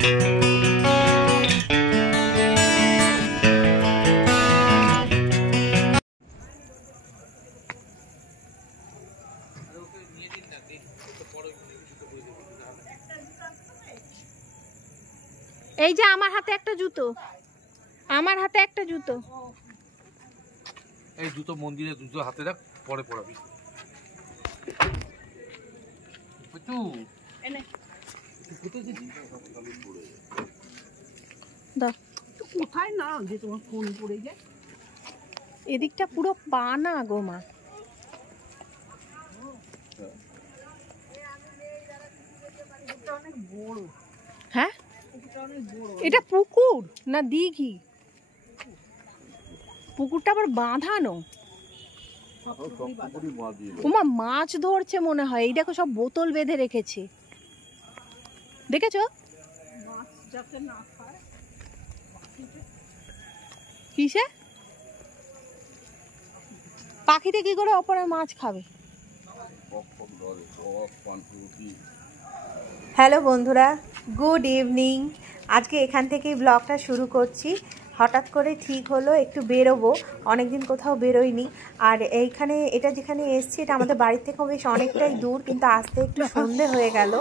এই যে আমার হাতে একটা জুতো, আমার হাতে একটা জুতো। এই জুতো মন্দিরে জুতো হাতে রাখ, পরে পরাবি। কোথায় না যে তোমার ফোন পড়ে যায়। এদিকটা পুরো পানা গো মা। হ্যাঁ, এটা পুকুর না দিঘি? পুকুরটা আবার বাঁধানো। ওমা মাছ ধরছে মনে হয়। এই দেখো সব বোতল বেঁধে রেখেছে, দেখেছো? কিসে পাখিতে কি করে অপরের মাছ খাবে? হ্যালো বন্ধুরা, গুড ইভিনিং। আজকে এখান থেকেই ব্লগটা শুরু করছি। হঠাৎ করে ঠিক হলো একটু বেরোবো, অনেকদিন কোথাও বেরোইনি। আর এইখানে এটা যেখানে এসছি এটা আমাদের বাড়ির থেকেও বেশ অনেকটাই দূর, কিন্তু আসতে একটু সন্ধে হয়ে গেল।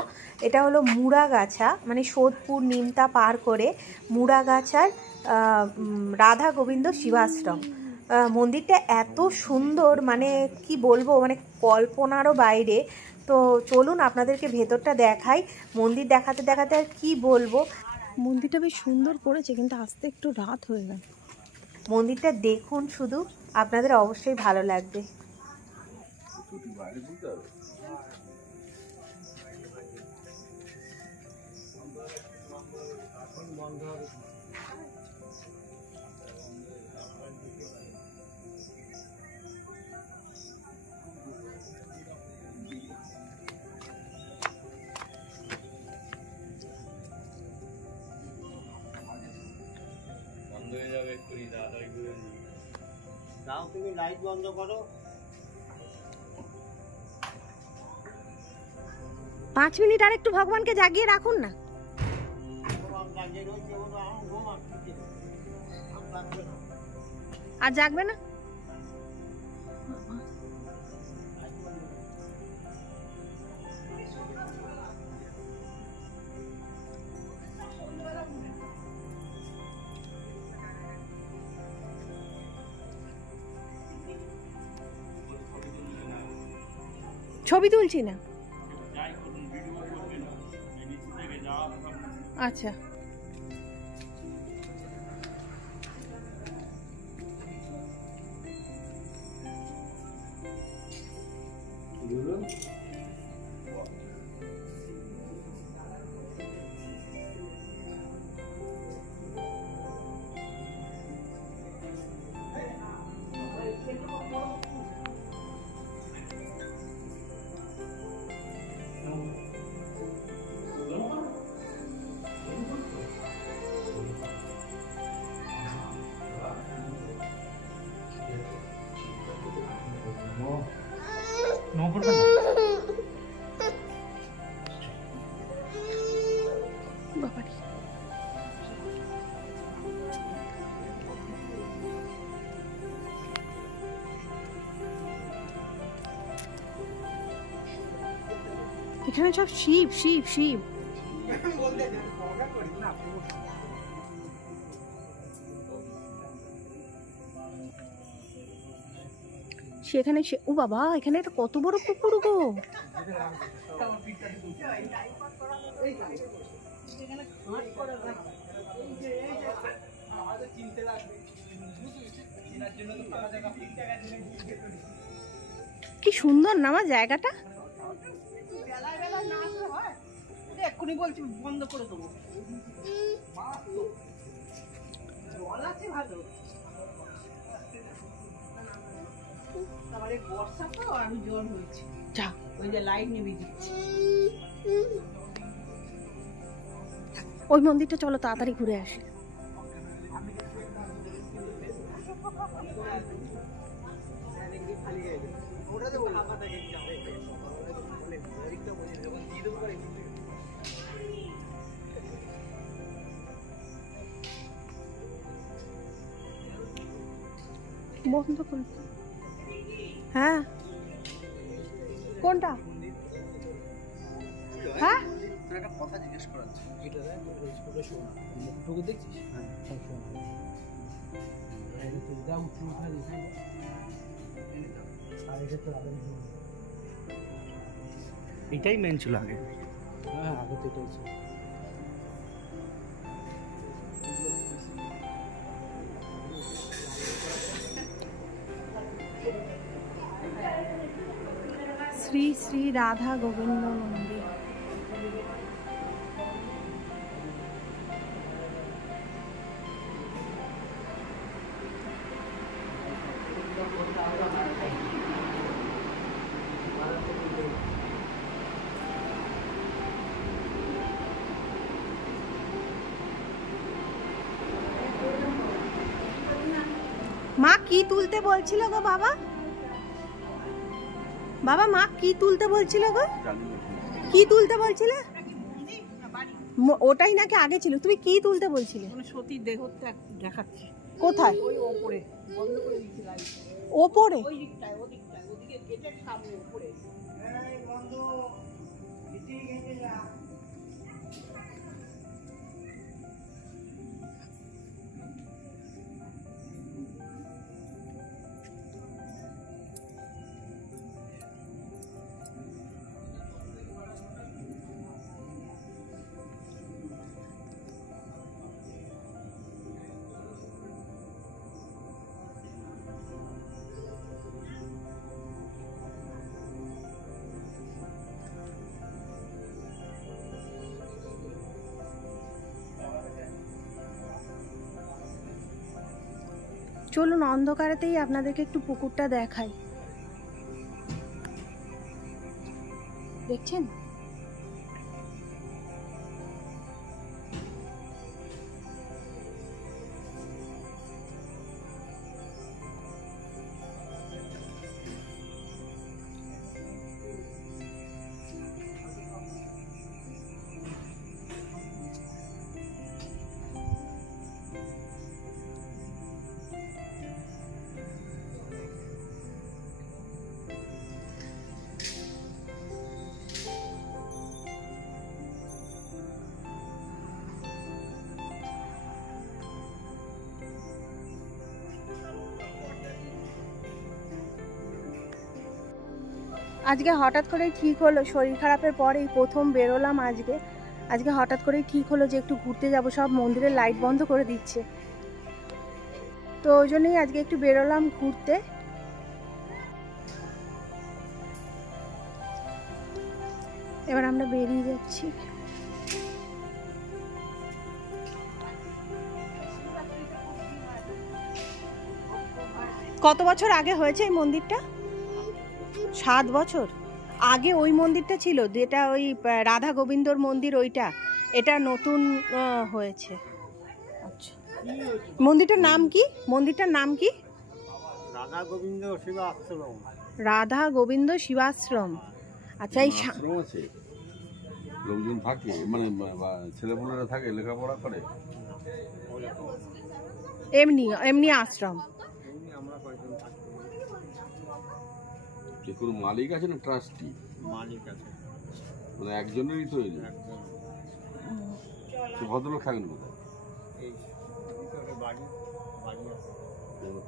এটা হলো মুড়াগাছা, মানে সোদপুর নিমতা পার করে মুড়াগাছার রাধা গোবিন্দ শিবাশ্রম। মন্দিরটা এত সুন্দর, মানে কি বলবো, মানে কল্পনারও বাইরে। তো চলুন আপনাদেরকে ভেতরটা দেখাই। মন্দির দেখাতে দেখাতে আর কি বলবো। মন্দিরটা বেশ সুন্দর করেছে, কিন্তু আসতে একটু রাত হয়ে গেল। মন্দিরটা দেখুন শুধু, আপনাদের অবশ্যই ভালো লাগবে। তুমি লাইট বন্ধ করো। 5 মিনিট আর একটু ভগবানকে জাগিয়ে রাখুন না। আর জাগবে না? ছবি তুলছি না। আচ্ছা, এখানে সব শিব শিব শিব। সেখানে ও বাবা, এখানে একটা কত বড় পুকুর গো। কি সুন্দর না আমার জায়গাটা। এক্ষুনি বলছি বন্ধ করে দেবো। জল আছে ভালো, তারপরে বর্ষা তো আমি জল হয়েছি। যা, ওই যে লাইট নিভিয়ে দিচ্ছি। ওই মন্দিরটা চলো তাড়াতাড়ি ঘুরে আসি। বন্ধ করুন। হ্যাঁ কোনটা? হ্যাঁ একটা কথা জিজ্ঞেস করা আছে। এটা দেখ, এটা শোনা। মুখটুকু দেখছিস? হ্যাঁ, সব শোনা। এটা যা উঠে উঠা দিছে। আর এটা তো আগে এটাই মেন ছিল আগে। হ্যাঁ, আগে তো এটাই ছিল। শ্রী শ্রী রাধা গোবিন্দ মন্দির। মা কি তুলতে বলছিল গো বাবা? বাবা মা কি তুলতে বলছিল গো? কি তুলতে বলছিলে? ওটাই নাকি আগে ছিল? তুমি কি তুলতে বলছিলে? সতীর দেহটা দেখাচ্ছে। কোথায়? ওই ওপরে বন্ধ করে দিয়েছে লাইট। ওপরে? ওই দিকটায়, ওদিকে গেটের সামনে ওপরে। এই বন্ধ, ইতি গেছে যা। চলুন অন্ধকারেতেই আপনাদেরকে একটু পুকুরটা দেখাই। দেখছেন? আজকে হঠাৎ করেই ঠিক হলো, শরীর খারাপের পরেই প্রথম বেরোলাম আজকে হঠাৎ করেই ঠিক হলো যে একটু ঘুরতে যাব। সব মন্দিরের লাইট বন্ধ করে দিচ্ছে, তো ওই জন্যই আজকে একটু বেরোলাম ঘুরতে। এবার আমরা বেরিয়ে যাচ্ছি। কত বছর আগে হয়েছে এই মন্দিরটা? 7 বছর আগে ওই মন্দিরটা ছিল, যেটা ওই রাধা গোবিন্দর মন্দির, ওইটা। এটা নতুন হয়েছে। আচ্ছা, মন্দিরটার নাম কি? মন্দিরটার নাম কি? রাধা গোবিন্দ শিবাশ্রম। রাধা গোবিন্দ শিবাশ্রম। আচ্ছা, এই আশ্রম আছে, লোকজন থাকে, মানে ছেলেপুলেরা থাকে, লেখাপড়া করে। এমনি এমনি আশ্রম? আমরা কয়েকজন থাকি। যে কোনো মালিক আছে না ট্রাস্টি? মালিক আছে, মানে একজনেরই তৈরি। একজন। সে ভদ্রলোক থাকেন কোথায়? এই ভিতরে বাড়ি আছে।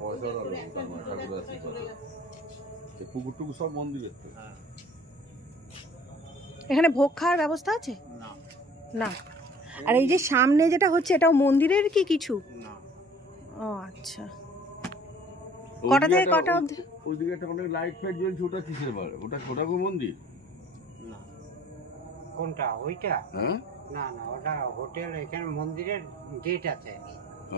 পয়সা তার মানে ঠাকুর আছে। পুকুর টুকুর সব মন্দিরের তো। হ্যাঁ। এখানে ভোগ খাওয়ার ব্যবস্থা আছে? না না। আর এই যে সামনে যেটা হচ্ছে, এটাও মন্দিরের কি কিছু? না। ও আচ্ছা। কটা থেকে কটা অবধি? ওইদিকে একটা অনেক লাইট ফাইট জ্বলছে, ওটা কিসের বাড়ি? ওটা কোন মন্দির? না। কোনটা? ওইটা? হ্যাঁ না না, ওটা হোটেল। এখানে মন্দিরের গেট আছে।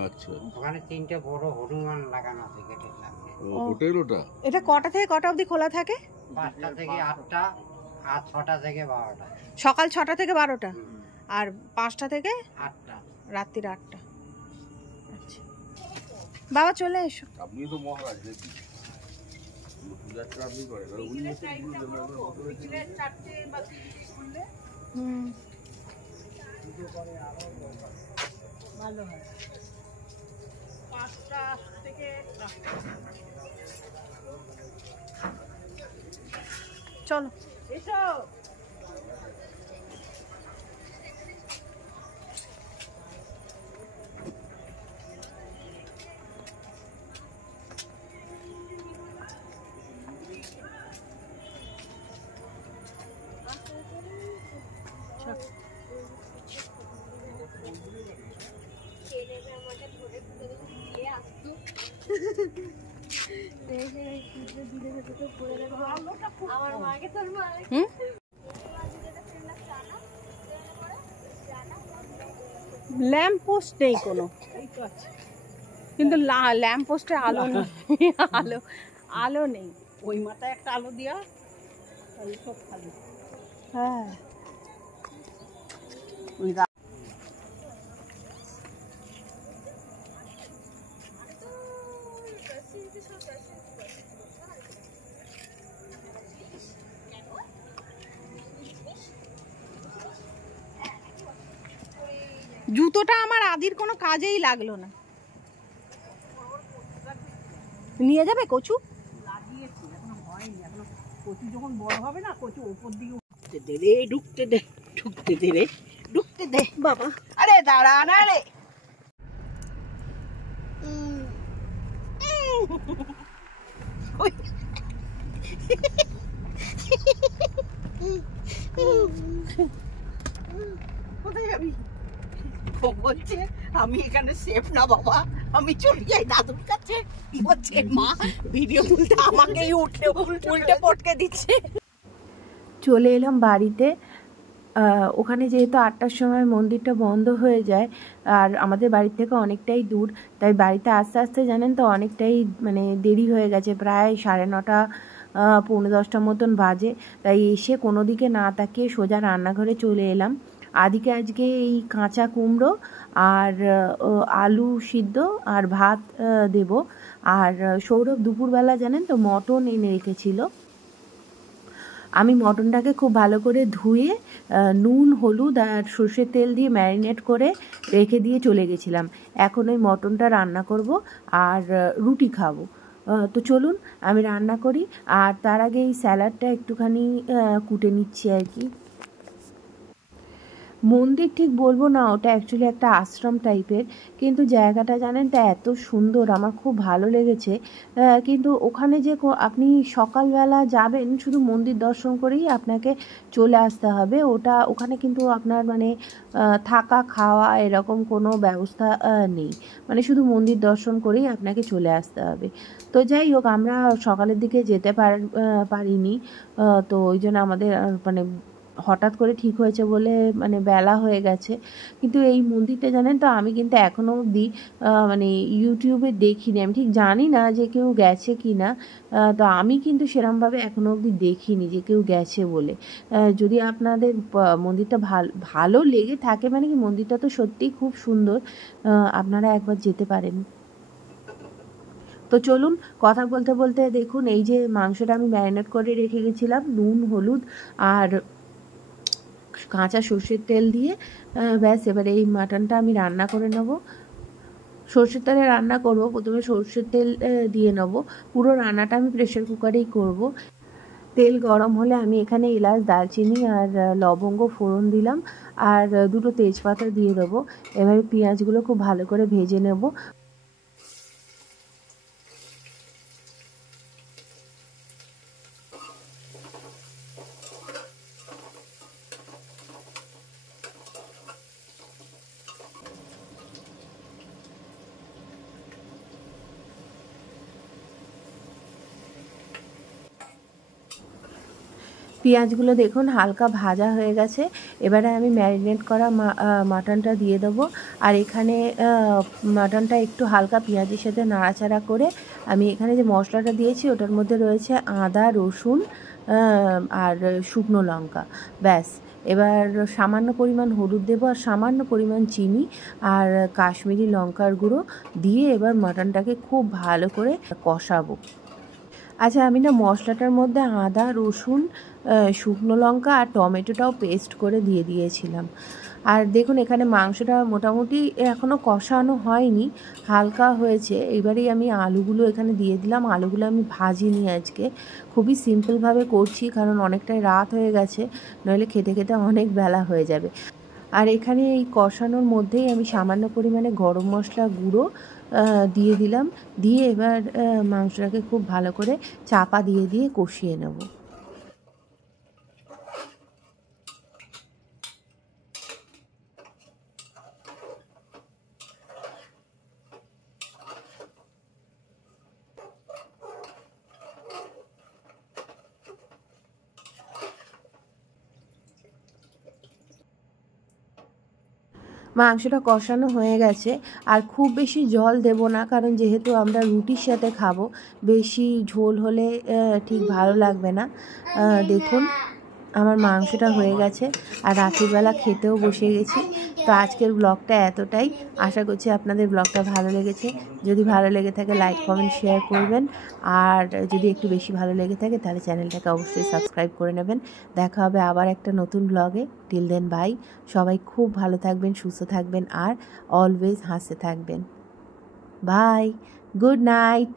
আচ্ছা, ওখানে 3টে বড় হনুমান লাগানো আছে গেটের সামনে। হোটেল ওটা? এটা কটা থেকে কটা অবধি খোলা থাকে? 5টা থেকে 8টা আর 6টা থেকে 12টা। সকাল 6টা থেকে 12টা আর 5টা থেকে 8টা রাত্রির 8টা। আচ্ছা বাবা চলে এসো। আপনি তো মহারাজ নাকি? পূজাটা আপনি করেন? উনি ভালো হয়। 5টা থেকে চলো এসো। ল্যাম্প পোস্ট নেই কোনো, কিন্তু ল্যাম্প পোস্টে আলো নেই, আলো আলো নেই। ওই মাথায় একটা আলো দিয়া তাহলে সব খালি। হ্যাঁ জুতোটা আমার আদির কোনো কাজেই লাগলো না। নিয়ে যাবে কচু? লাগিয়েছি, এখনো হয়নি। এখনো কচু যখন বড় হবে না, কচু ওপর দিকে ঢুকতে দে রে, ঢুকতে দে, ঢুকতে দে রে, ঢুকতে দে বাবা। আরে দাঁড়া না রে। কোথায় যাবি? ও বলছে আমি এখানে সেফ না বাবা, আমি চলে যাই দাদুর কাছে। কি বলছে মা, ভিডিও তুলতে আমাকেই উল্টে পটকে দিচ্ছে। চলে এলাম বাড়িতে। ওখানে যেহেতু 8টার সময় মন্দিরটা বন্ধ হয়ে যায় আর আমাদের বাড়ি থেকে অনেকটাই দূর, তাই বাড়িতে আস্তে আস্তে জানেন তো অনেকটাই মানে দেরি হয়ে গেছে, প্রায় 9:30 পৌনে 10টার মতন বাজে। তাই এসে কোনো দিকে না তাকিয়ে সোজা রান্নাঘরে চলে এলাম। আদিকে আজকে এই কাঁচা কুমড়ো আর আলু সিদ্ধ আর ভাত দেব। আর সৌরভ দুপুরবেলা জানেন তো মটন এনে রেখেছিল। আমি মটনটাকে খুব ভালো করে ধুয়ে নুন হলুদ আর সর্ষের তেল দিয়ে ম্যারিনেট করে রেখে দিয়ে চলে গেছিলাম। এখন ওই মটনটা রান্না করব আর রুটি খাবো। তো চলুন আমি রান্না করি, আর তার আগে এই স্যালাডটা একটুখানি কুটে নিচ্ছি আর কি। মন্দির ঠিক বলবো না, ওটা অ্যাকচুয়ালি একটা আশ্রম টাইপের, কিন্তু জায়গাটা জানেন তো এত সুন্দর, আমার খুব ভালো লেগেছে। কিন্তু ওখানে যে আপনি সকালবেলা যাবেন শুধু মন্দির দর্শন করেই আপনাকে চলে আসতে হবে। ওখানে কিন্তু আপনার মানে থাকা খাওয়া এরকম কোনো ব্যবস্থা নেই, মানে শুধু মন্দির দর্শন করেই আপনাকে চলে আসতে হবে। তো যাই হোক, আমরা সকালের দিকে যেতে পারিনি, তো ওই জন্য আমাদের মানে হঠাৎ করে ঠিক হয়েছে বলে মানে বেলা হয়ে গেছে। কিন্তু এই মন্দিরটা জানেন তো আমি কিন্তু এখনও অবধি মানে ইউটিউবে দেখিনি, আমি ঠিক জানি না যে কেউ গেছে কি না। তো আমি কিন্তু সেরমভাবে এখনও অবধি দেখিনি যে কেউ গেছে বলে। যদি আপনাদের মন্দিরটা ভালো লেগে থাকে, মানে কি মন্দিরটা তো সত্যিই খুব সুন্দর, আপনারা একবার যেতে পারেন। তো চলুন কথা বলতে বলতে দেখুন এই যে মাংসটা আমি ম্যারিনেট করে রেখে গেছিলাম নুন হলুদ আর কাঁচা সর্ষের তেল দিয়ে, ব্যাস এবার এই মাটনটা আমি রান্না করে নেব। সর্ষের তেলে রান্না করব, প্রথমে সর্ষের তেল দিয়ে নেব। পুরো রান্নাটা আমি প্রেশার কুকারেই করব। তেল গরম হলে আমি এখানে এলাচ দারচিনি আর লবঙ্গ ফোড়ন দিলাম, আর 2টো তেজপাতা দিয়ে দেবো। এবারে পেঁয়াজগুলো খুব ভালো করে ভেজে নেব। পেঁয়াজগুলো দেখুন হালকা ভাজা হয়ে গেছে। এবারে আমি ম্যারিনেট করা মাটনটা দিয়ে দেবো। আর এখানে মাটনটা একটু হালকা পেঁয়াজের সাথে নাড়াচাড়া করে আমি এখানে যে মশলাটা দিয়েছি ওটার মধ্যে রয়েছে আদা রসুন আর শুকনো লঙ্কা, ব্যাস। এবার সামান্য পরিমাণ হলুদ দেবো আর সামান্য পরিমাণ চিনি আর কাশ্মীরি লঙ্কার গুঁড়ো দিয়ে এবার মাটনটাকে খুব ভালো করে কষাবো। আচ্ছা, আমি না মশলাটার মধ্যে আদা রসুন শুকনো লঙ্কা আর টমেটোটাও পেস্ট করে দিয়ে দিয়েছিলাম। আর দেখুন এখানে মাংসটা মোটামুটি এখনও কষানো হয়নি, হালকা হয়েছে। এবারেই আমি আলুগুলো এখানে দিয়ে দিলাম। আলুগুলো আমি ভাজিনি আজকে, খুবই সিম্পলভাবে করছি, কারণ অনেকটাই রাত হয়ে গেছে, নইলে খেতে খেতে অনেক বেলা হয়ে যাবে। আর এখানে এই কষানোর মধ্যেই আমি সামান্য পরিমাণে গরম মশলা গুঁড়ো দিয়ে দিলাম। দিয়ে এবার মাংসটাকে খুব ভালো করে চাপা দিয়ে দিয়ে কষিয়ে নেব। মাংসটা কষানো হয়ে গেছে, আর খুব বেশি জল দেব না, কারণ যেহেতু আমরা রুটির সাথে খাবো, বেশি ঝোল হলে ঠিক ভালো লাগবে না। দেখুন আমার মাংসটা হয়ে গেছে, আর রাত্রিবেলা খেতেও বসে গেছি। তো আজকের ব্লগটা এতটাই, আশা করছি আপনাদের ব্লগটা ভালো লেগেছে। যদি ভালো লেগে থাকে লাইক কমেন্ট শেয়ার করবেন, আর যদি একটু বেশি ভালো লেগে থাকে তাহলে চ্যানেলটাকে অবশ্যই সাবস্ক্রাইব করে নেবেন। দেখা হবে আবার একটা নতুন ব্লগে। Till then bye. সবাই খুব ভালো থাকবেন, সুস্থ থাকবেন, আর অলওয়েজ হাসতে থাকবেন। Bye, good night.